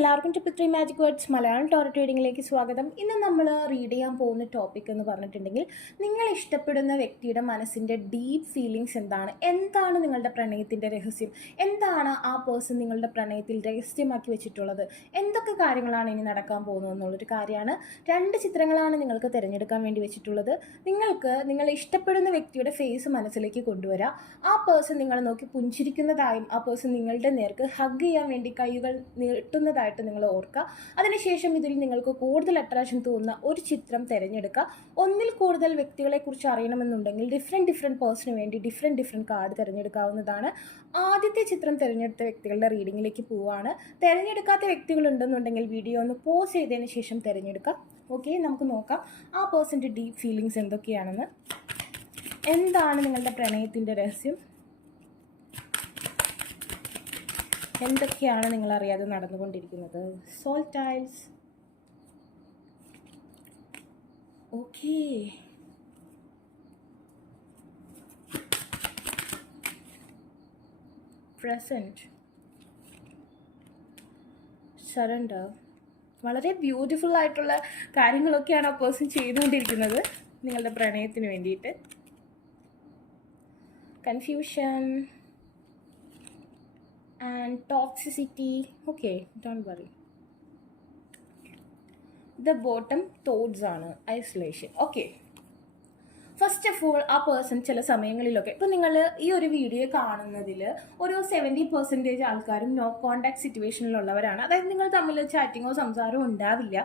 എല്ലാവർക്കും triple three magic words Malayalam tarot റീഡിങ്ങിലേക്ക് സ്വാഗതം. ഇന്ന് നമ്മൾ റീഡ് ചെയ്യാൻ പോകുന്ന ടോപ്പിക് എന്ന് പറഞ്ഞിട്ടുണ്ടെങ്കിൽ, നിങ്ങൾ ഇഷ്ടപ്പെടുന്ന വ്യക്തിയുടെ മനസ്സിൻ്റെ ഡീപ്പ് ഫീലിങ്സ് എന്താണ് നിങ്ങളുടെ പ്രണയത്തിൻ്റെ രഹസ്യം, എന്താണ് ആ പേഴ്സൺ നിങ്ങളുടെ പ്രണയത്തിൽ രഹസ്യമാക്കി വെച്ചിട്ടുള്ളത്, എന്തൊക്കെ കാര്യങ്ങളാണ് ഇനി നടക്കാൻ പോകുന്നത് എന്നുള്ളൊരു കാര്യമാണ്. 2 ചിത്രങ്ങളാണ് നിങ്ങൾക്ക് തിരഞ്ഞെടുക്കാൻ വേണ്ടി വെച്ചിട്ടുള്ളത്. നിങ്ങൾ ഇഷ്ടപ്പെടുന്ന വ്യക്തിയുടെ ഫേസ് മനസ്സിലേക്ക് കൊണ്ടുവരാം. ആ പേഴ്സൺ നിങ്ങളെ നോക്കി പുഞ്ചിരിക്കുന്നതായും ആ പേഴ്സൺ നിങ്ങളുടെ നേർക്ക് ഹഗ് ചെയ്യാൻ വേണ്ടി കൈകൾ നീട്ടുന്നതായിട്ട് നിങ്ങൾ ഓർക്കുക. അതിനുശേഷം ഇതിൽ നിങ്ങൾക്ക് കൂടുതൽ അട്രാക്ഷൻ തോന്നുന്ന ഒരു ചിത്രം തിരഞ്ഞെടുക്കുക. ഒന്നിൽ കൂടുതൽ വ്യക്തികളെക്കുറിച്ച് അറിയണമെന്നുണ്ടെങ്കിൽ ഡിഫറെൻറ്റ് പേഴ്സണിന് വേണ്ടി ഡിഫറെൻറ്റ് കാർഡ് തിരഞ്ഞെടുക്കാവുന്നതാണ്. ആദ്യത്തെ ചിത്രം തിരഞ്ഞെടുത്ത വ്യക്തികളുടെ റീഡിങ്ങിലേക്ക് പോവുകയാണ്. തിരഞ്ഞെടുക്കാത്ത വ്യക്തികളുണ്ടെന്നുണ്ടെങ്കിൽ വീഡിയോ ഒന്ന് പോസ് ചെയ്തതിന് ശേഷം തിരഞ്ഞെടുക്കാം. ഓക്കെ, നമുക്ക് നോക്കാം ആ പേഴ്സൻ്റെ ഡീപ്പ് ഫീലിങ്സ് എന്തൊക്കെയാണെന്ന്. എന്താണ് നിങ്ങളുടെ പ്രണയത്തിൻ്റെ രഹസ്യം, എന്തൊക്കെയാണ് നിങ്ങൾ അറിയാതെ നടന്നുകൊണ്ടിരിക്കുന്നത്. Soul ties. Okay, present, surrender. വളരെ ബ്യൂട്ടിഫുൾ ആയിട്ടുള്ള കാര്യങ്ങളൊക്കെയാണ് ആ പേഴ്സൺ ചെയ്തുകൊണ്ടിരിക്കുന്നത് നിങ്ങളുടെ പ്രണയത്തിന് വേണ്ടിയിട്ട്. Confusion and toxicity. Okay, don't worry. The bottom thoughts ആണ് isolation. Okay, first of all ആ പേഴ്സൺ ചില സമയങ്ങളിലൊക്കെ ഇപ്പോൾ നിങ്ങൾ ഈ ഒരു വീഡിയോ കാണുന്നതിൽ ഒരു 70% ആൾക്കാരും നോ കോണ്ടാക്ട് സിറ്റുവേഷനിലുള്ളവരാണ്. അതായത് നിങ്ങൾ തമ്മിൽ ചാറ്റിങ്ങോ സംസാരമോ ഉണ്ടാവില്ല,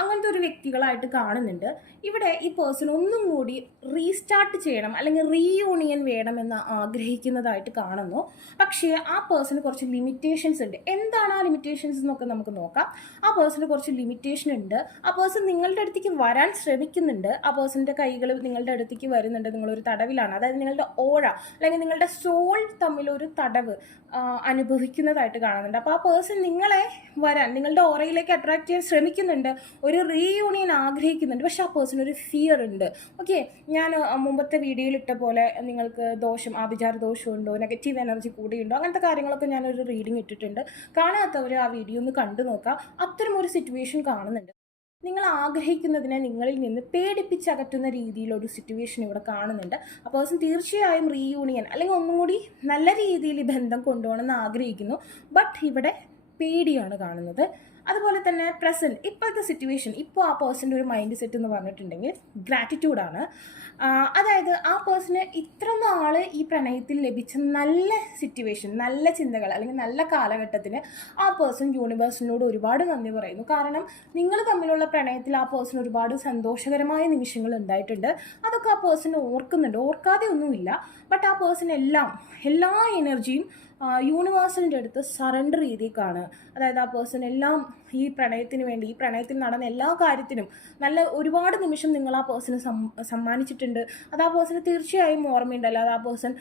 അങ്ങനത്തെ ഒരു വ്യക്തികളായിട്ട് കാണുന്നുണ്ട്. ഇവിടെ ഈ പേഴ്സൺ ഒന്നും കൂടി റീസ്റ്റാർട്ട് ചെയ്യണം അല്ലെങ്കിൽ റീയൂണിയൻ വേണമെന്ന് ആഗ്രഹിക്കുന്നതായിട്ട് കാണുന്നു. പക്ഷേ ആ പേഴ്സണ് കുറച്ച് ലിമിറ്റേഷൻസ് ഉണ്ട്. എന്താണ് ആ ലിമിറ്റേഷൻസ് എന്നൊക്കെ നമുക്ക് നോക്കാം. ആ പേഴ്സണ് കുറച്ച് ലിമിറ്റേഷൻ ഉണ്ട്. ആ പേഴ്സൺ നിങ്ങളുടെ അടുത്തേക്ക് വരാൻ ശ്രമിക്കുന്നുണ്ട്. ആ പേഴ്സൻ്റെ കൈകൾ നിങ്ങളുടെ അടുത്തേക്ക് വരുന്നുണ്ട്. നിങ്ങളൊരു തടവിലാണ്, അതായത് നിങ്ങളുടെ ഓഴ അല്ലെങ്കിൽ നിങ്ങളുടെ സോൾ തമ്മിലൊരു തടവ് അനുഭവിക്കുന്നതായിട്ട് കാണുന്നുണ്ട്. അപ്പോൾ ആ പേഴ്സൺ നിങ്ങളെ വരാൻ, നിങ്ങളുടെ ഓറയിലേക്ക് അട്രാക്ട് ചെയ്യാൻ ശ്രമിക്കുന്നുണ്ട്, ഒരു റീയൂണിയൻ ആഗ്രഹിക്കുന്നുണ്ട്. പക്ഷെ ആ പേഴ്സൺ ഒരു ഫിയർ ഉണ്ട്. ഓക്കെ, ഞാൻ മുമ്പത്തെ വീഡിയോയിൽ ഇട്ട പോലെ നിങ്ങൾക്ക് ആഭിചാര ദോഷമുണ്ടോ, നെഗറ്റീവ് എനർജി കൂടിയുണ്ടോ, അങ്ങനത്തെ കാര്യങ്ങളൊക്കെ ഞാനൊരു റീഡിങ് ഇട്ടിട്ടുണ്ട്. കാണാത്തവർ ആ വീഡിയോ ഒന്ന് കണ്ടു നോക്കാം. അത്തരമൊരു സിറ്റുവേഷൻ കാണുന്നുണ്ട്. നിങ്ങൾ ആഗ്രഹിക്കുന്നതിനെ നിങ്ങളിൽ നിന്ന് പേടിപ്പിച്ചകറ്റുന്ന രീതിയിലൊരു സിറ്റുവേഷൻ ഇവിടെ കാണുന്നുണ്ട്. ആ പേഴ്സൺ തീർച്ചയായും റീയൂണിയൻ അല്ലെങ്കിൽ ഒന്നും കൂടി നല്ല രീതിയിൽ ഈ ബന്ധം കൊണ്ടുപോകണമെന്ന് ആഗ്രഹിക്കുന്നു. ബട്ട് ഇവിടെ പേടിയാണ് കാണുന്നത്. അതുപോലെ തന്നെ പ്രസൻറ്റ് ഇപ്പോഴത്തെ സിറ്റുവേഷൻ, ഇപ്പോൾ ആ പേഴ്സൻ്റെ ഒരു മൈൻഡ് സെറ്റ് എന്ന് പറഞ്ഞിട്ടുണ്ടെങ്കിൽ ഗ്രാറ്റിറ്റ്യൂഡാണ്. അതായത് ആ പേഴ്സണ് ഇത്ര നാൾ ഈ പ്രണയത്തിൽ ലഭിച്ച നല്ല സിറ്റുവേഷൻ, നല്ല ചിന്തകൾ അല്ലെങ്കിൽ നല്ല കാലഘട്ടത്തിന് ആ പേഴ്സൺ യൂണിവേഴ്സിനോട് ഒരുപാട് നന്ദി പറയുന്നു. കാരണം നിങ്ങൾ തമ്മിലുള്ള പ്രണയത്തിൽ ആ പേഴ്സൺ ഒരുപാട് സന്തോഷകരമായ നിമിഷങ്ങൾ ഉണ്ടായിട്ടുണ്ട്. അതൊക്കെ ആ പേഴ്സൺ ഓർക്കുന്നുണ്ട്, ഓർക്കാതെ ഒന്നുമില്ല. ബട്ട് ആ പേഴ്സൺ എല്ലാ എനർജിയും യൂണിവേഴ്സിൻ്റെ അടുത്ത് സറണ്ടർ ചെയ്തേക്കാണ്. അതായത് ആ പേഴ്സൺ എല്ലാം ഈ പ്രണയത്തിന് വേണ്ടി, ഈ പ്രണയത്തിൽ നടന്ന എല്ലാ കാര്യത്തിനും നല്ല ഒരുപാട് നിമിഷം നിങ്ങൾ ആ പേഴ്സണ് സമ്മാനിച്ചിട്ടുണ്ട്. അത് ആ പേഴ്സണ് തീർച്ചയായും ഓർമ്മയുണ്ടല്ലോ. അത് ആ പേഴ്സൺ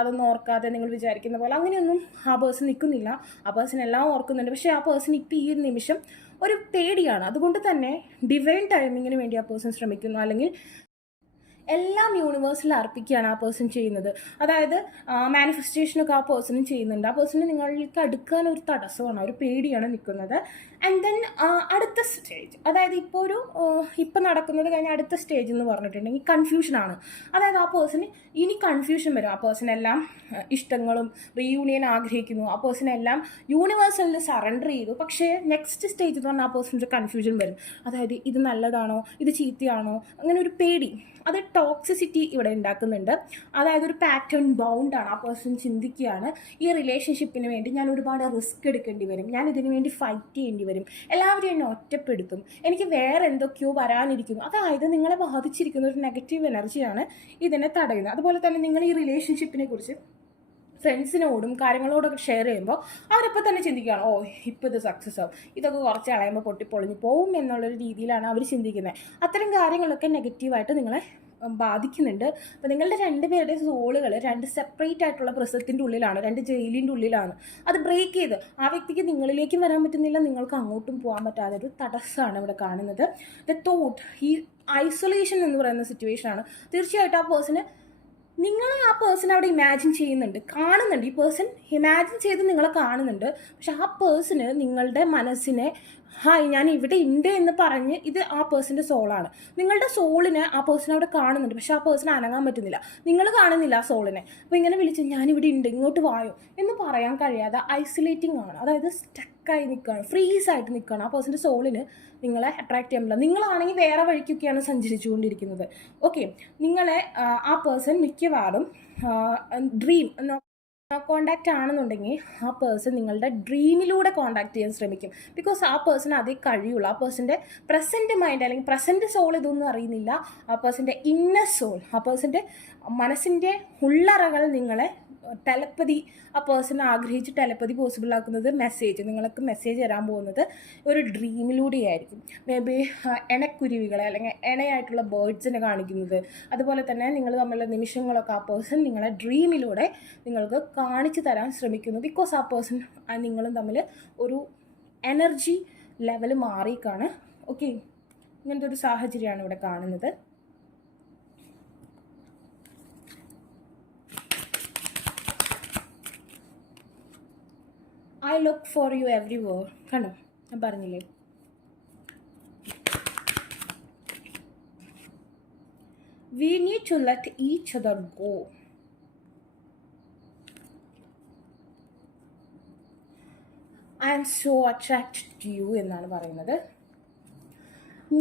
അതൊന്നും ഓർക്കാതെ നിങ്ങൾ വിചാരിക്കുന്ന പോലെ അങ്ങനെയൊന്നും ആ പേഴ്സൺ നിൽക്കുന്നില്ല. ആ പേഴ്സൺ എല്ലാം ഓർക്കുന്നുണ്ട്. പക്ഷേ ആ പേഴ്സൺ ഇപ്പോൾ ഈ നിമിഷം ഒരു പേടിയാണ്. അതുകൊണ്ട് തന്നെ ഡിവൈൻ ടൈമിങ്ങിന് വേണ്ടി ആ പേഴ്സൺ ശ്രമിക്കുന്നു, അല്ലെങ്കിൽ എല്ലാം യൂണിവേഴ്സിൽ അർപ്പിക്കുകയാണ് ആ പേഴ്സൺ ചെയ്യുന്നത്. അതായത് മാനിഫെസ്റ്റേഷനൊക്കെ ആ പേഴ്സണും ചെയ്യുന്നുണ്ട്. ആ പേഴ്സണ് നിങ്ങൾക്ക് അടുക്കാൻ ഒരു തടസ്സമാണ്, ഒരു പേടിയാണ് നിൽക്കുന്നത്. ആൻഡ് ദെൻ അടുത്ത സ്റ്റേജ്, അതായത് ഇപ്പോൾ നടക്കുന്നത് കഴിഞ്ഞാൽ അടുത്ത സ്റ്റേജ് എന്ന് പറഞ്ഞിട്ടുണ്ടെങ്കിൽ കൺഫ്യൂഷനാണ്. അതായത് ആ പേഴ്സണ് ഇനി കൺഫ്യൂഷൻ വരും. ആ പേഴ്സൺ എല്ലാം ഇഷ്ടങ്ങളും റീയൂണിയൻ ആഗ്രഹിക്കുന്നു, ആ പേഴ്സൺ എല്ലാം യൂണിവേഴ്സലിൽ സറണ്ടർ ചെയ്തു. പക്ഷേ നെക്സ്റ്റ് സ്റ്റേജ് എന്ന് പറഞ്ഞാൽ ആ പേഴ്സണിൻ്റെ കൺഫ്യൂഷൻ വരും. അതായത് ഇത് നല്ലതാണോ, ഇത് ചീത്തയാണോ, അങ്ങനെ ഒരു പേടി. അത് ടോക്സിസിറ്റി ഇവിടെ ഉണ്ടാക്കുന്നുണ്ട്. അതായത് ഒരു പാറ്റേൺ ബൗണ്ടാണ്. ആ പേഴ്സൺ ചിന്തിക്കുകയാണ്, ഈ റിലേഷൻഷിപ്പിന് വേണ്ടി ഞാൻ ഒരുപാട് റിസ്ക് എടുക്കേണ്ടി വരും, ഞാൻ ഇതിനു വേണ്ടി ഫൈറ്റ് ചെയ്യേണ്ടി വരും, എല്ലാവരും എന്നെ ഒറ്റപ്പെടുത്തും, എനിക്ക് വേറെ എന്തൊക്കെയോ വരാനിരിക്കുന്നു. അതായത് നിങ്ങളെ ബാധിച്ചിരിക്കുന്ന ഒരു നെഗറ്റീവ് എനർജിയാണ് ഇതിനെ തടയുന്നത്. അതുപോലെ തന്നെ നിങ്ങൾ ഈ റിലേഷൻഷിപ്പിനെ കുറിച്ച് ഫ്രണ്ട്സിനോടും കാര്യങ്ങളോടൊക്കെ ഷെയർ ചെയ്യുമ്പോൾ അവരപ്പോൾ തന്നെ ചിന്തിക്കുകയാണ്, ഓ ഇപ്പോൾ ഇത് സക്സസ് ആവും, ഇതൊക്കെ കുറച്ച് കളയുമ്പോൾ പൊട്ടിപ്പൊളിഞ്ഞ് പോവും എന്നുള്ളൊരു രീതിയിലാണ് അവർ ചിന്തിക്കുന്നത്. അത്തരം കാര്യങ്ങളൊക്കെ നെഗറ്റീവായിട്ട് നിങ്ങളെ ബാധിക്കുന്നുണ്ട്. അപ്പോൾ നിങ്ങളുടെ 2 പേരുടെ സോളുകൾ 2 സെപ്പറേറ്റ് ആയിട്ടുള്ള പ്രസവത്തിൻ്റെ ഉള്ളിലാണ്, 2 ജയിലിൻ്റെ ഉള്ളിലാണ്. അത് ബ്രേക്ക് ചെയ്ത് ആ വ്യക്തിക്ക് നിങ്ങളിലേക്കും വരാൻ പറ്റുന്നില്ല, നിങ്ങൾക്ക് അങ്ങോട്ടും പോകാൻ പറ്റാതെ ഒരു തടസ്സമാണ് ഇവിടെ കാണുന്നത്. ദ തോട്ട്, ഈ ഐസൊലേഷൻ എന്ന് പറയുന്ന സിറ്റുവേഷനാണ്. തീർച്ചയായിട്ടും ആ പേഴ്സണ് നിങ്ങൾ ആ പേഴ്സൺ അവിടെ ഇമാജിൻ ചെയ്യുന്നുണ്ട്, കാണുന്നുണ്ട്. ഈ പേഴ്സൺ ഇമാജിൻ ചെയ്ത് നിങ്ങളെ കാണുന്നുണ്ട്. പക്ഷെ ആ പേഴ്സണ് നിങ്ങളുടെ മനസ്സിനെ ഹായ് ഞാൻ ഇവിടെ ഉണ്ട് എന്ന് പറഞ്ഞ്, ഇത് ആ പേഴ്സൻ്റെ സോളാണ്. നിങ്ങളുടെ സോളിനെ ആ പേഴ്സൺ അവിടെ കാണുന്നുണ്ട്, പക്ഷെ ആ പേഴ്സൺ അനങ്ങാൻ പറ്റുന്നില്ല. നിങ്ങൾ കാണുന്നില്ല ആ സോളിനെ. അപ്പോൾ ഇങ്ങനെ വിളിച്ച് ഞാനിവിടെ ഉണ്ട്, ഇങ്ങോട്ട് വായോ എന്ന് പറയാൻ കഴിയാതെ ഐസൊലേറ്റിംഗ് ആണ്. അതായത് സ്റ്റക്കായി നിൽക്കുകയാണ്, ഫ്രീസ് ആയിട്ട് നിൽക്കുകയാണ്. ആ പേഴ്സൻ്റെ സോളിന് നിങ്ങളെ അട്രാക്ട് ചെയ്യാൻ പറ്റില്ല. നിങ്ങളാണെങ്കിൽ വേറെ വഴിക്കൊക്കെയാണ് സഞ്ചരിച്ചുകൊണ്ടിരിക്കുന്നത്. ഓക്കെ, നിങ്ങളെ ആ പേഴ്സൺ മിക്കവാറും ഡ്രീം കോണ്ടാക്റ്റ് ആണെന്നുണ്ടെങ്കിൽ ആ പേഴ്സൺ നിങ്ങളുടെ ഡ്രീമിലൂടെ കോണ്ടാക്ട് ചെയ്യാൻ ശ്രമിക്കും. ബിക്കോസ് ആ പേഴ്സൺ അതേ കഴിയുള്ളൂ. ആ പേഴ്സൻ്റെ പ്രസൻറ്റ് മൈൻഡ് അല്ലെങ്കിൽ പ്രസൻറ്റ് സോൾ ഇതൊന്നും അറിയുന്നില്ല. ആ പേഴ്സൻ്റെ ഇന്നർ സോൾ, ആ പേഴ്സൻ്റെ മനസ്സിൻ്റെ ഉള്ളറകൾ നിങ്ങളെ ടെലപ്പതി, ആ പേഴ്സൺ ആഗ്രഹിച്ച് ടെലപ്പതി പോസിബിൾ ആക്കുന്നത് മെസ്സേജ്, നിങ്ങൾക്ക് മെസ്സേജ് തരാൻ പോകുന്നത് ഒരു ഡ്രീമിലൂടെയായിരിക്കും. മേ ബി ഇണക്കുരുവികളെ അല്ലെങ്കിൽ ഇണയായിട്ടുള്ള ബേർഡ്സിനെ കാണിക്കുന്നത്. അതുപോലെ തന്നെ നിങ്ങൾ തമ്മിലുള്ള നിമിഷങ്ങളൊക്കെ ആ പേഴ്സൺ നിങ്ങളെ ഡ്രീമിലൂടെ നിങ്ങൾക്ക് കാണിച്ചു തരാൻ ശ്രമിക്കുന്നു. ബിക്കോസ് ആ പേഴ്സൺ നിങ്ങളും തമ്മിൽ ഒരു എനർജി ലെവൽ മാറിക്കാണ്. ഓക്കെ, ഇങ്ങനത്തെ ഒരു സാഹചര്യമാണ് ഇവിടെ കാണുന്നത്. I look for you everywhere. കണ്ടോ, ഞാൻ പറഞ്ഞില്ലേ. We need to let each other go. I am so attracted to you എന്നാണ് പറയുന്നത്.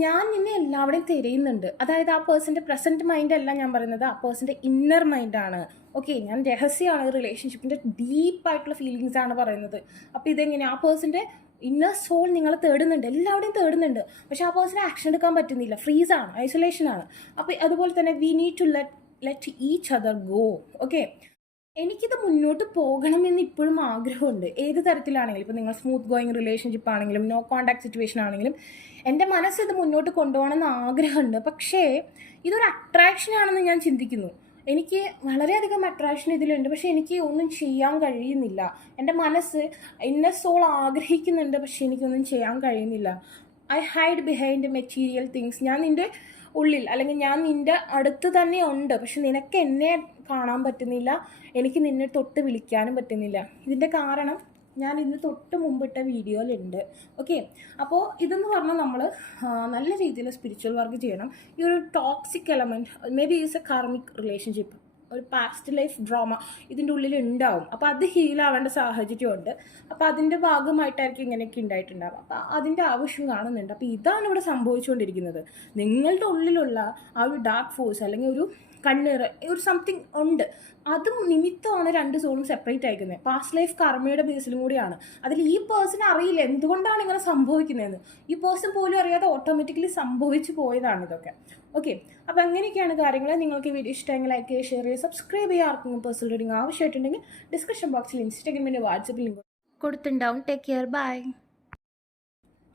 ഞാൻ നിന്നെ എല്ലാവരുടെയും തിരയുന്നുണ്ട്. അതായത് ആ പേഴ്സൻ്റെ പ്രസൻറ്റ് മൈൻഡ് അല്ല ഞാൻ പറയുന്നത്, ആ പേഴ്സൻ്റെ ഇന്നർ മൈൻഡാണ്. ഓക്കെ, ഞാൻ രഹസ്യമാണ് റിലേഷൻഷിപ്പിൻ്റെ ഡീപ്പായിട്ടുള്ള ഫീലിങ്സ് ആണ് പറയുന്നത്. അപ്പോൾ ഇതെങ്ങനെയാണ്, ആ പേഴ്സൻ്റെ ഇന്നർ സോൾ നിങ്ങളെ തേടുന്നുണ്ട്, എല്ലാവരുടെയും തേടുന്നുണ്ട്. പക്ഷെ ആ പേഴ്സൺ ആക്ഷൻ എടുക്കാൻ പറ്റുന്നില്ല, ഫ്രീസാണ്, ഐസൊലേഷനാണ്. അപ്പോൾ അതുപോലെ തന്നെ we need to let each other go. Okay, എനിക്കിത് മുന്നോട്ട് പോകണമെന്ന് ഇപ്പോഴും ആഗ്രഹമുണ്ട്. ഏത് തരത്തിലാണെങ്കിലും, ഇപ്പോൾ നിങ്ങൾ സ്മൂത്ത് ഗോയിങ് റിലേഷൻഷിപ്പ് ആണെങ്കിലും നോ കോണ്ടാക്ട് സിറ്റുവേഷൻ ആണെങ്കിലും എൻ്റെ മനസ്സ് ഇത് മുന്നോട്ട് കൊണ്ടുപോകണമെന്ന് ആഗ്രഹമുണ്ട്. പക്ഷേ ഇതൊരു അട്രാക്ഷൻ ആണെന്ന് ഞാൻ ചിന്തിക്കുന്നു. എനിക്ക് വളരെയധികം അട്രാക്ഷൻ ഇതിലുണ്ട്, പക്ഷേ എനിക്ക് ഒന്നും ചെയ്യാൻ കഴിയുന്നില്ല. എൻ്റെ മനസ്സ് ഇന്നർ സോൾ ആഗ്രഹിക്കുന്നുണ്ട്, പക്ഷേ എനിക്കൊന്നും ചെയ്യാൻ കഴിയുന്നില്ല. I hide behind material things. ഞാൻ നിൻ്റെ ഉള്ളിൽ, അല്ലെങ്കിൽ ഞാൻ നിൻ്റെ അടുത്ത് തന്നെ ഉണ്ട്, പക്ഷെ നിനക്ക് എന്നെ കാണാൻ പറ്റുന്നില്ല, എനിക്ക് നിന്നെ തൊട്ട് വിളിക്കാനും പറ്റുന്നില്ല. ഇതിൻ്റെ കാരണം ഞാൻ ഇന്ന് തൊട്ട് മുമ്പിട്ട വീഡിയോയിലുണ്ട്. ഓക്കെ, അപ്പോൾ ഇതെന്ന് പറഞ്ഞാൽ നമ്മൾ നല്ല രീതിയിൽ സ്പിരിച്വൽ വർക്ക് ചെയ്യണം. ഈ ഒരു toxic element may be is A karmic relationship, ഒരു പാസ്റ്റ് ലൈഫ് ഡ്രാമ ഇതിൻ്റെ ഉള്ളിൽ ഉണ്ടാവും. അപ്പോൾ അത് ഹീലാവേണ്ട സാഹചര്യമുണ്ട്. അപ്പോൾ അതിൻ്റെ ഭാഗമായിട്ടായിരിക്കും ഇങ്ങനെയൊക്കെ ഉണ്ടായിട്ടുണ്ടാവും. അപ്പോൾ അതിൻ്റെ ആവശ്യം കാണുന്നുണ്ട്. അപ്പോൾ ഇതാണ് ഇവിടെ സംഭവിച്ചുകൊണ്ടിരിക്കുന്നത്. നിങ്ങളുടെ ഉള്ളിലുള്ള ആ ഒരു ഡാർക്ക് ഫോഴ്സ് അല്ലെങ്കിൽ ഒരു കണ്ണീർ, ഒരു സംതിങ് ഉണ്ട്, അതും നിമിത്തമാണ് രണ്ട് സോളും സെപ്പറേറ്റ് ആയിരിക്കുന്നത്. പാസ്റ്റ് ലൈഫ് കർമ്മയുടെ ബേസിലും കൂടിയാണ്. അതിൽ ഈ പേഴ്സൺ അറിയില്ല എന്തുകൊണ്ടാണ് ഇങ്ങനെ സംഭവിക്കുന്നതെന്ന്. ഈ പേഴ്സൺ പോലും അറിയാതെ ഓട്ടോമാറ്റിക്കലി സംഭവിച്ചു പോയതാണ് ഇതൊക്കെ. ഓക്കെ, അപ്പോൾ അങ്ങനെയൊക്കെയാണ് കാര്യങ്ങൾ. നിങ്ങൾക്ക് ഈ വീഡിയോ ഇഷ്ടമെങ്കിൽ ലൈക്ക് ചെയ്യുക, ഷെയർ ചെയ്യുക, സബ്സ്ക്രൈബ് ചെയ്യുക. ആർക്കും പേഴ്സണൽ റീഡിംഗ് ആവശ്യമായിട്ടുണ്ടെങ്കിൽ ഡിസ്ക്രിപ്ഷൻ ബോക്സിൽ ഇൻസ്റ്റാഗ്രാമിൻ്റെ വാട്സപ്പ് ലിങ്ക് കൊടുത്തിട്ടുണ്ടാവും. Take care, bye.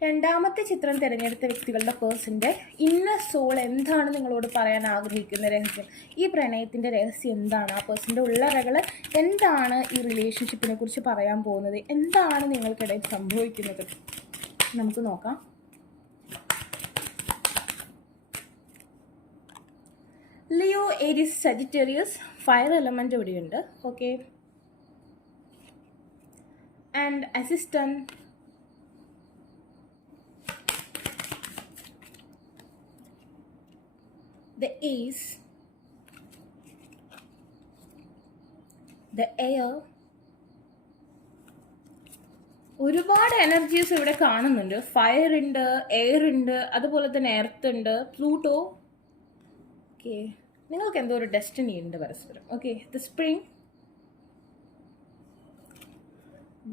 രണ്ടാമത്തെ ചിത്രം തിരഞ്ഞെടുത്ത വ്യക്തികളുടെ പേഴ്സൻ്റെ ഇന്നർ സോൾ എന്താണ് നിങ്ങളോട് പറയാൻ ആഗ്രഹിക്കുന്ന രഹസ്യം, ഈ പ്രണയത്തിൻ്റെ രഹസ്യം എന്താണ്, ആ പേഴ്സൻ്റെ ഉള്ളറകൾ എന്താണ്, ഈ റിലേഷൻഷിപ്പിനെ കുറിച്ച് പറയാൻ പോകുന്നത്, എന്താണ് നിങ്ങൾക്കിടയിൽ സംഭവിക്കുന്നത്, നമുക്ക് നോക്കാം. Leo, Aries, Sagittarius, fire element ഇവിടെയുണ്ട്. Okay, and assistant, the ace, the air. ഒരുപാട് എനർജീസ് ഇവിടെ കാണുന്നുണ്ട്. ഫയർ ഉണ്ട്, എയർ ഉണ്ട്, അതുപോലെ തന്നെ എർത്ത് ഉണ്ട്, പ്ലൂട്ടോ. ഓക്കെ, നിങ്ങൾക്ക് എന്തോ ഒരു ഡെസ്റ്റിനി ഉണ്ട് പരസ്പരം. Okay, the spring,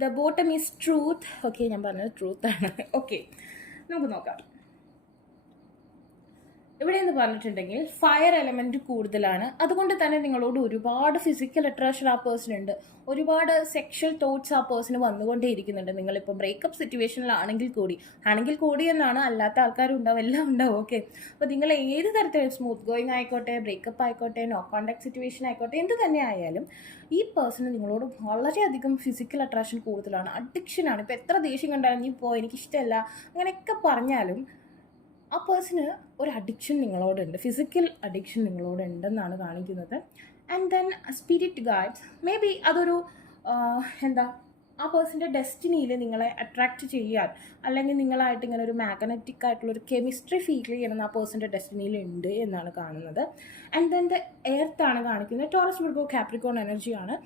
the bottom is truth. Okay, ഞാൻ പറഞ്ഞത് ട്രൂത്ത് ആണ്. ഓക്കെ, നമുക്ക് നോക്കാം. ഇവിടെ എന്ന് പറഞ്ഞിട്ടുണ്ടെങ്കിൽ ഫയർ എലമെൻറ്റ് കൂടുതലാണ്. അതുകൊണ്ട് തന്നെ നിങ്ങളോട് ഒരുപാട് ഫിസിക്കൽ അട്രാക്ഷൻ ആ പേഴ്സൺ ഉണ്ട്, ഒരുപാട് സെക്ഷൽ തോട്ട്സ് ആ പേഴ്സണ് വന്നുകൊണ്ടേയിരിക്കുന്നുണ്ട്. നിങ്ങളിപ്പോൾ ബ്രേക്കപ്പ് സിറ്റുവേഷനിലാണെങ്കിൽ കൂടി എന്നാണ്, അല്ലാത്ത ആൾക്കാരും ഉണ്ടാവും, എല്ലാം ഉണ്ടാവും. ഓക്കെ, അപ്പോൾ നിങ്ങൾ ഏത് തരത്തിലും സ്മൂത്ത് ഗോയിങ് ആയിക്കോട്ടെ, ബ്രേക്കപ്പ് ആയിക്കോട്ടെ, നോ കോണ്ടാക്ട് സിറ്റുവേഷൻ ആയിക്കോട്ടെ, എന്ത് തന്നെ ആയാലും ഈ പേഴ്സണ് നിങ്ങളോട് വളരെയധികം ഫിസിക്കൽ അട്രാക്ഷൻ കൂടുതലാണ്, അഡിക്ഷനാണ്. ഇപ്പോൾ എത്ര ദേഷ്യം കണ്ടാലും നീ പോ, എനിക്കിഷ്ടമല്ല, അങ്ങനെയൊക്കെ പറഞ്ഞാലും ആ പേഴ്സണ് ഒരു അഡിക്ഷൻ നിങ്ങളോടുണ്ട്, ഫിസിക്കൽ അഡിക്ഷൻ നിങ്ങളോടുണ്ടെന്നാണ് കാണിക്കുന്നത്. And then spirit guides, may be അതൊരു എന്താ ആ പേഴ്സൻ്റെ ഡെസ്റ്റിനിയിൽ നിങ്ങളെ അട്രാക്റ്റ് ചെയ്യാൻ, അല്ലെങ്കിൽ നിങ്ങളായിട്ട് ഇങ്ങനെ ഒരു മാഗ്നറ്റിക് ആയിട്ടുള്ളൊരു കെമിസ്ട്രി ഫീൽ ചെയ്യണമെന്ന് ആ പേഴ്സൻ്റെ ഡെസ്റ്റിനിയിൽ ഉണ്ട് എന്നാണ് കാണുന്നത്. ആൻഡ് ദെൻ ദ എർത്താണ് കാണിക്കുന്നത്. ടോറസ് വിർഗോ കാപ്രിക്കോൺ എനർജിയാണ്.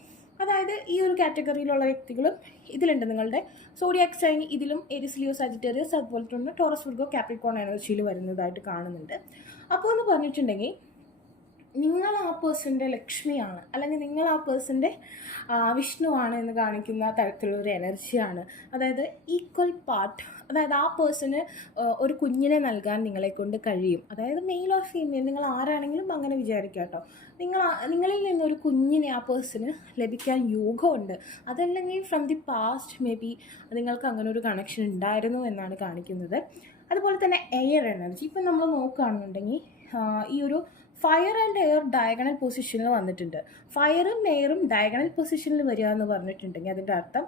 അതായത് ഈ ഒരു കാറ്റഗറിയിലുള്ള വ്യക്തികളും ഇതിലുണ്ട്. നിങ്ങളുടെ സോഡിയാക് സൈൻ ഇതിലും ഏരിസ് ലിയോ സാജിറ്റേറിയസ് അതുപോലെ തന്നെ ടോറസ് വിർഗോ കാപ്രിക്കോൺ എനർജിയിൽ വരുന്നതായിട്ട് കാണുന്നുണ്ട്. അപ്പോൾ എന്ന് പറഞ്ഞിട്ടുണ്ടെങ്കിൽ നിങ്ങൾ ആ പേഴ്സൻ്റെ ലക്ഷ്മിയാണ്, അല്ലെങ്കിൽ നിങ്ങൾ ആ പേഴ്സൻ്റെ വിഷ്ണുവാണ് എന്ന് കാണിക്കുന്ന തരത്തിലുള്ളൊരു എനർജിയാണ്. അതായത് ഈക്വൽ പാർട്ട്, അതായത് ആ പേഴ്സണ് ഒരു കുഞ്ഞിനെ നൽകാൻ നിങ്ങളെ കൊണ്ട് കഴിയും. അതായത് മെയിൽ ഓർ ഫീമെയിൽ, നിങ്ങൾ ആരാണെങ്കിലും അങ്ങനെ വിചാരിക്കുക കേട്ടോ. നിങ്ങളിൽ നിന്നൊരു കുഞ്ഞിനെ ആ പേഴ്സണ് ലഭിക്കാൻ യോഗമുണ്ട്. അതല്ലെങ്കിൽ from the past may be നിങ്ങൾക്ക് അങ്ങനെ ഒരു കണക്ഷൻ ഉണ്ടായിരുന്നു എന്നാണ് കാണിക്കുന്നത്. അതുപോലെ തന്നെ എയർ എനർജി ഇപ്പം നമ്മൾ നോക്കുകയാണെന്നുണ്ടെങ്കിൽ ഈ ഒരു ഫയർ ആൻഡ് എയർ ഡയഗണൽ പൊസിഷനിൽ വന്നിട്ടുണ്ട്. ഫയറും എയറും ഡയഗണൽ പൊസിഷനിൽ വരിക എന്ന് പറഞ്ഞിട്ടുണ്ടെങ്കിൽ അതിൻ്റെ അർത്ഥം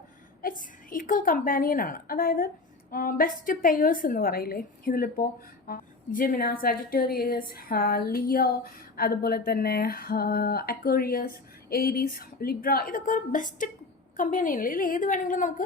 ഇറ്റ്സ് ഈക്വൽ കമ്പാനിയൻ ആണ്. അതായത് ബെസ്റ്റ് പെയേഴ്സ് എന്ന് പറയില്ലേ, ഇതിലിപ്പോൾ ജെമിന, സാജിറ്റേറിയസ്, ലിയോ, അതുപോലെ തന്നെ അക്വേറിയസ്, ഏരീസ്, ലിബ്ര, ഇതൊക്കെ ഒരു ബെസ്റ്റ് കമ്പനിയല്ല. ഇതിൽ ഏത് വേണമെങ്കിലും നമുക്ക്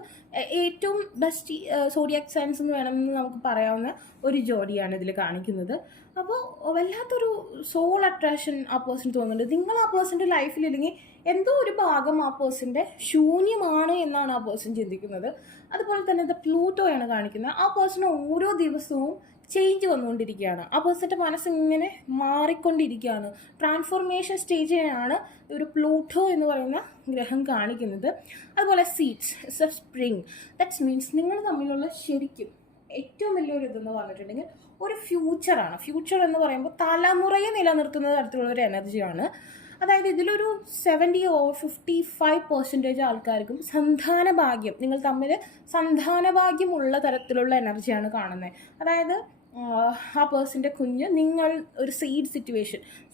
ഏറ്റവും ബെസ്റ്റ് സോഡിയാക് സൈൻസ് എന്ന് വേണമെന്ന് നമുക്ക് പറയാവുന്ന ഒരു ജോഡിയാണ് ഇതിൽ കാണിക്കുന്നത്. അപ്പോൾ വല്ലാത്തൊരു സോൾ അട്രാക്ഷൻ ആ പേഴ്സൺ തോന്നുന്നുണ്ട്. നിങ്ങൾ ആ പേഴ്സൻ്റെ ലൈഫിലില്ലെങ്കിൽ എന്തോ ഒരു ഭാഗം ആ പേഴ്സൻ്റെ ശൂന്യമാണ് എന്നാണ് ആ പേഴ്സൺ ചിന്തിക്കുന്നത്. അതുപോലെ തന്നെ ഇത് പ്ലൂട്ടോയാണ് കാണിക്കുന്നത്. ആ പേഴ്സൺ ഓരോ ദിവസവും ചേഞ്ച് വന്നുകൊണ്ടിരിക്കുകയാണ്. ആ പേഴ്സൻ്റെ മനസ്സിങ്ങനെ മാറിക്കൊണ്ടിരിക്കുകയാണ്. ട്രാൻസ്ഫോർമേഷൻ സ്റ്റേജിനെയാണ് ഒരു പ്ലൂട്ടോ എന്ന് പറയുന്ന ഗ്രഹം കാണിക്കുന്നത്. അതുപോലെ seeds it's A spring, that's means നിങ്ങൾ തമ്മിലുള്ള ശരിക്കും ഏറ്റവും വലിയൊരു ഇതെന്ന് പറഞ്ഞിട്ടുണ്ടെങ്കിൽ ഒരു ഫ്യൂച്ചറാണ്. ഫ്യൂച്ചർ എന്ന് പറയുമ്പോൾ തലമുറയെ നിലനിർത്തുന്ന തരത്തിലുള്ള ഒരു എനർജിയാണ്. അതായത് ഇതിലൊരു 70 or 55% ആൾക്കാർക്കും സന്താന ഭാഗ്യം, നിങ്ങൾ തമ്മിൽ സന്താന ഭാഗ്യമുള്ള തരത്തിലുള്ള എനർജിയാണ് കാണുന്നത്. അതായത് ആ പേഴ്സൻ്റെ കുഞ്ഞ് നിങ്ങൾ ഒരു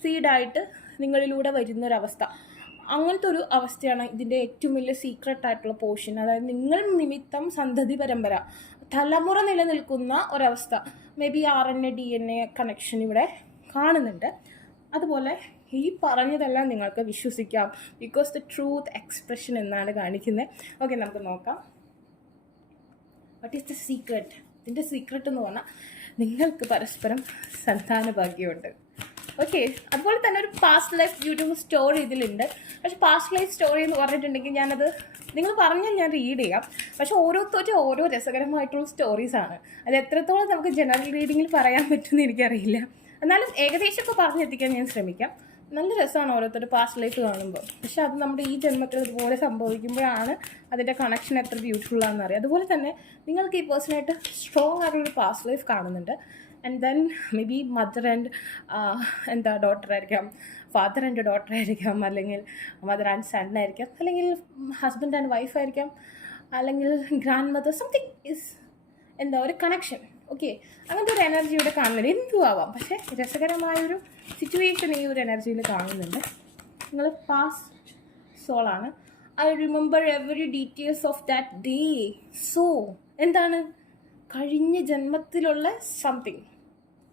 സീഡായിട്ട് നിങ്ങളിലൂടെ വരുന്നൊരവസ്ഥ, അങ്ങനത്തെ ഒരു അവസ്ഥയാണ് ഇതിൻ്റെ ഏറ്റവും വലിയ സീക്രട്ട് ആയിട്ടുള്ള പോർഷൻ. അതായത് നിങ്ങൾ നിമിത്തം സന്തതി പരമ്പര തലമുറ നിലനിൽക്കുന്ന ഒരവസ്ഥ. May be RNA DNA connection ഇവിടെ കാണുന്നുണ്ട്. അതുപോലെ ഈ പറഞ്ഞതെല്ലാം നിങ്ങൾക്ക് വിശ്വസിക്കാം, ബിക്കോസ് ദ ട്രൂത്ത് എക്സ്പ്രഷൻ എന്നാണ് കാണിക്കുന്നത്. ഓക്കെ, നമുക്ക് നോക്കാം. What is the secret? ഇതിൻ്റെ സീക്രട്ട് എന്ന് പറഞ്ഞാൽ നിങ്ങൾക്ക് പരസ്പരം സന്താന ഭാഗ്യമുണ്ട്. ഓക്കെ, അതുപോലെ തന്നെ ഒരു പാസ്റ്റ് ലൈഫ് യൂട്യൂബ് സ്റ്റോറി ഇതിലുണ്ട്. പക്ഷെ പാസ്റ്റ് ലൈഫ് സ്റ്റോറി എന്ന് പറഞ്ഞിട്ടുണ്ടെങ്കിൽ ഞാനത് നിങ്ങൾ പറഞ്ഞാൽ ഞാൻ റീഡ് ചെയ്യാം. പക്ഷെ ഓരോരുത്തരും ഓരോ രസകരമായിട്ടുള്ള സ്റ്റോറീസാണ്. അത് എത്രത്തോളം നമുക്ക് ജനറൽ റീഡിങ്ങിൽ പറയാൻ പറ്റുമെന്ന് എനിക്കറിയില്ല. എന്നാലും ഏകദേശം ഇപ്പോൾ പറഞ്ഞെത്തിക്കാൻ ഞാൻ ശ്രമിക്കാം. നല്ല രസമാണ് ഓരോരുത്തരുടെ പാസ്റ്റ് ലൈഫ് കാണുമ്പോൾ. പക്ഷെ അത് നമ്മുടെ ഈ ജന്മത്തിൽ ഇതുപോലെ സംഭവിക്കുമ്പോഴാണ് അതിൻ്റെ കണക്ഷൻ എത്ര ബ്യൂട്ടിഫുൾ ആണെന്ന് അറിയാം. അതുപോലെ തന്നെ നിങ്ങൾക്ക് ഈ പേഴ്സണായിട്ട് സ്ട്രോങ് ആയിട്ടുള്ളൊരു പാസ്റ്റ് ലൈഫ് കാണുന്നുണ്ട്. And then may be mother and daughter ആയിരിക്കാം, ഫാദർ ആൻഡ് ഡോട്ടർ ആയിരിക്കാം, അല്ലെങ്കിൽ മദർ ആൻഡ് സൺ ആയിരിക്കാം, അല്ലെങ്കിൽ ഹസ്ബൻഡ് ആൻഡ് വൈഫ് ആയിരിക്കാം, അല്ലെങ്കിൽ ഗ്രാൻഡ് മദർ, സംതിങ് ഇസ് ഒരു കണക്ഷൻ. ഓക്കെ, അങ്ങനത്തെ ഒരു എനർജി ഇവിടെ കാണുന്നുണ്ട്. എന്തും ആവാം, പക്ഷേ രസകരമായൊരു സിറ്റുവേഷൻ ഈ ഒരു എനർജിയിൽ കാണുന്നുണ്ട്. നിങ്ങൾ പാസ്റ്റ് സോളാണ്. I remember every details of that day. So എന്താണ് കഴിഞ്ഞ ജന്മത്തിലുള്ള സംതിങ്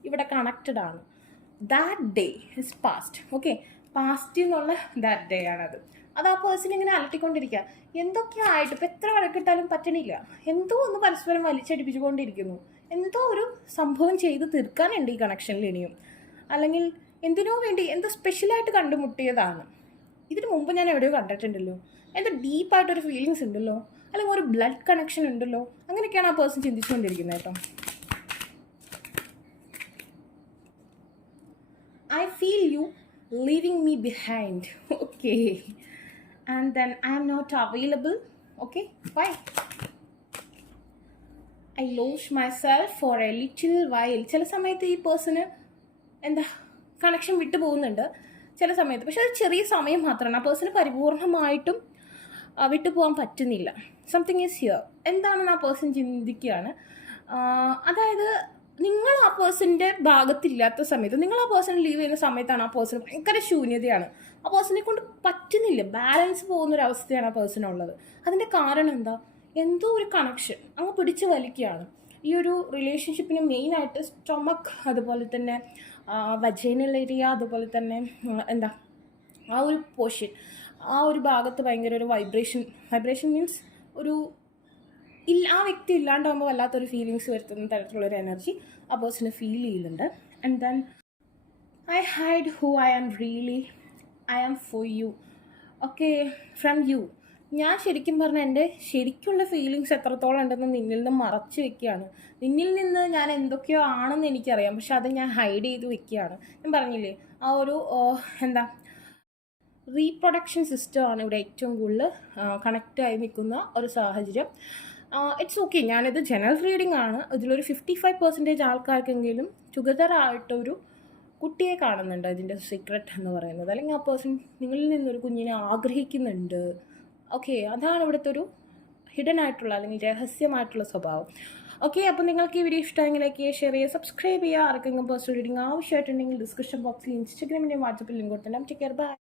ഇവിടെ കണക്റ്റഡ് ആണ്. That day is past. Okay, past എന്നുള്ള ദാറ്റ് ഡേ ആണത്. അത് ആ പേഴ്സൺ ഇങ്ങനെ അലട്ടിക്കൊണ്ടിരിക്കുക. എന്തൊക്കെയായിട്ട് ഇപ്പം എത്ര വഴക്കിട്ടാലും പറ്റണില്ല. എന്തോ ഒന്ന് പരസ്പരം വലിച്ചടിപ്പിച്ചുകൊണ്ടിരിക്കുന്നു. എന്തോ ഒരു സംഭവം ചെയ്ത് തീർക്കാനുണ്ട് ഈ കണക്ഷനിൽ ഇനിയും. അല്ലെങ്കിൽ എന്തിനോ വേണ്ടി എന്തോ സ്പെഷ്യലായിട്ട് കണ്ടുമുട്ടിയതാണ്. ഇതിന് മുമ്പ് ഞാൻ എവിടെയോ കണ്ടിട്ടുണ്ടല്ലോ, എന്തോ ഡീപ്പായിട്ടൊരു ഫീലിങ്സ് ഉണ്ടല്ലോ, അല്ലെങ്കിൽ ഒരു ബ്ലഡ് കണക്ഷൻ ഉണ്ടല്ലോ. അങ്ങനെയൊക്കെയാണ് ആ പേഴ്സൺ ചിന്തിച്ചുകൊണ്ടിരിക്കുന്നത് കേട്ടോ. I feel you leaving me behind. Okay. And then I am not available. Okay, why? I lost myself for a little while. ചില സമയത്ത് ഈ പേഴ്സണ് കണക്ഷൻ വിട്ടു പോകുന്നുണ്ട് ചില സമയത്ത്. പക്ഷെ അത് ചെറിയ സമയം മാത്രമാണ്. ആ പേഴ്സണ് പരിപൂർണമായിട്ടും വിട്ടുപോകാൻ പറ്റുന്നില്ല. സംതിങ് ഈസ് ഹിയർ എന്താണെന്ന് ആ പേഴ്സൺ ചിന്തിക്കുകയാണ്. അതായത് നിങ്ങൾ ആ പേഴ്സൻ്റെ ഭാഗത്തില്ലാത്ത സമയത്ത്, നിങ്ങൾ ആ പേഴ്സൺ ലീവ് ചെയ്യുന്ന സമയത്താണ് ആ പേഴ്സൺ ഭയങ്കര ശൂന്യതയാണ്. ആ പേഴ്സണെ കൊണ്ട് പറ്റുന്നില്ല, ബാലൻസ് പോകുന്നൊരവസ്ഥയാണ് ആ പേഴ്സണുള്ളത്. അതിൻ്റെ കാരണം എന്താ? എന്തോ ഒരു കണക്ഷൻ അങ്ങ് പിടിച്ച് വലിക്കുകയാണ്. ഈ ഒരു റിലേഷൻഷിപ്പിന് മെയിനായിട്ട് സ്റ്റൊമക്ക്, അതുപോലെ തന്നെ വജൈനൽ ഏരിയ, അതുപോലെ തന്നെ ആ ഒരു പോർഷൻ, ആ ഒരു ഭാഗത്ത് ഭയങ്കര ഒരു വൈബ്രേഷൻ മീൻസ് ഒരു ആ വ്യക്തി ഇല്ലാണ്ടാകുമ്പോൾ വല്ലാത്തൊരു ഫീലിങ്സ് വരുത്തുന്ന തരത്തിലുള്ളൊരു എനർജി ആ പേഴ്സണ് ഫീൽ ചെയ്യുന്നുണ്ട്. And then I hide who I am really, I am for you, okay, from you. ഞാൻ ശരിക്കും പറഞ്ഞാൽ എൻ്റെ ശരിക്കുള്ള ഫീലിങ്സ് എത്രത്തോളം ഉണ്ടെന്ന് നിന്നിൽ നിന്ന് മറച്ച് വെക്കുകയാണ്. നിന്നിൽ നിന്ന് ഞാൻ എന്തൊക്കെയോ ആണെന്ന് എനിക്കറിയാം, പക്ഷെ അത് ഞാൻ ഹൈഡ് ചെയ്ത് വെക്കുകയാണ്. ഞാൻ പറഞ്ഞില്ലേ, ആ ഒരു എന്താ റീപ്രൊഡക്ഷൻ സിസ്റ്റമാണ് ഇവിടെ ഏറ്റവും കൂടുതൽ കണക്റ്റായി നിൽക്കുന്ന ഒരു സാഹചര്യം. ഇറ്റ്സ് ഓക്കെ, ഞാനിത് ജനറൽ റീഡിംഗ് ആണ്. ഇതിലൊരു 55% ആൾക്കാർക്കെങ്കിലും ടുഗദറായിട്ടൊരു കുട്ടിയെ കാണുന്നുണ്ട്. ഇതിൻ്റെ സീക്രട്ട് എന്ന് പറയുന്നത്, അല്ലെങ്കിൽ ആ പേഴ്സൺ നിങ്ങളിൽ നിന്നൊരു കുഞ്ഞിനെ ആഗ്രഹിക്കുന്നുണ്ട്. ഓക്കെ, അതാണ് ഇവിടുത്തെ ഒരു ഹിഡൻ ആയിട്ടുള്ള അല്ലെങ്കിൽ രഹസ്യമായിട്ടുള്ള സ്വഭാവം. ഓക്കെ, അപ്പോൾ നിങ്ങൾക്ക് ഈ വീഡിയോ ഇഷ്ടമെങ്കിൽ ലൈക്ക് ചെയ്യുക, ഷെയർ ചെയ്യുക, സബ്സ്ക്രൈബ് ചെയ്യുക. ആർക്കെങ്കിലും പേഴ്സണൽ റീഡിംഗ് ആവശ്യമായിട്ടുണ്ടെങ്കിൽ ഡിസ്ക്രിപ്ഷൻ ബോക്സിൽ ഇൻസ്റ്റാഗ്രാമിൻ്റെയും വാട്സപ്പിൽ ലിങ്ക് കൊടുത്തിട്ടുണ്ടാകും. Take care, by.